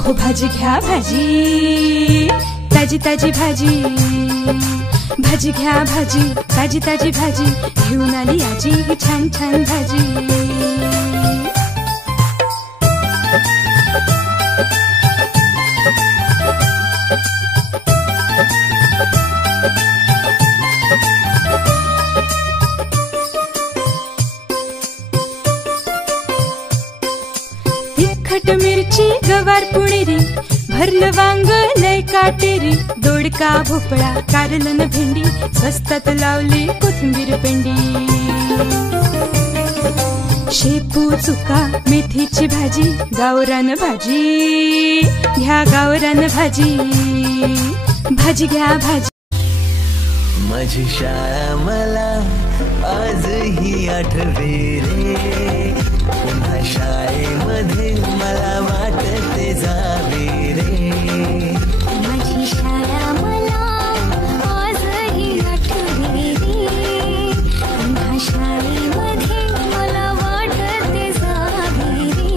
अहो भाजी घ्या भाजी, ताजी ताजी भाजी, भाजी घ्या भाजी, ताजी ताजी भाजी, घेऊन आली आजी ही छान छान भाजी। तिखट मिरची गवार पुणेरी, भरलं वांग लय काटेरी, दोडका भोपळा कारलन भेंडी, स्वस्तात लावली कोथिंबीर पेंडी। शेपू चुका मेथीची भाजी, गावरान भाजी घ्या गावरान भाजी, भाजी घ्या भाजी। माझी शाळा मला आजही आठवे रे, पुन्हा शाळेमध्ये मला वाटते जावे रे। माझी शाळा मला आजही आठवे रे, पुन्हा शाळेमध्ये मला वाटते जावे रे।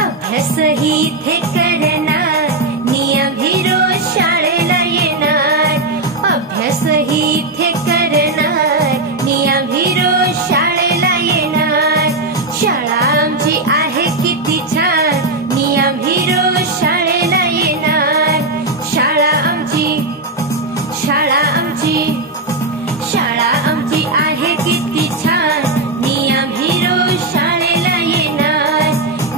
अभ्यासही इथे करणार, नियमी रोज शाळेला येणार। अभ्यासही इथे करणार, नियमी रोज शाळेला येणार। शाळा आमची आहे किती छान, नियमी रोज शाळेला येणार। शाळा आमची शाळा आमची आहे किती छान, नियमी रोज शाळेला येणार।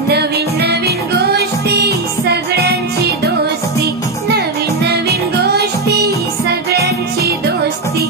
नवीन नवीन गोष्टी सगळ्यांची दोस्ती, नवीन नवीन गोष्टी सगळ्यांची दोस्ती।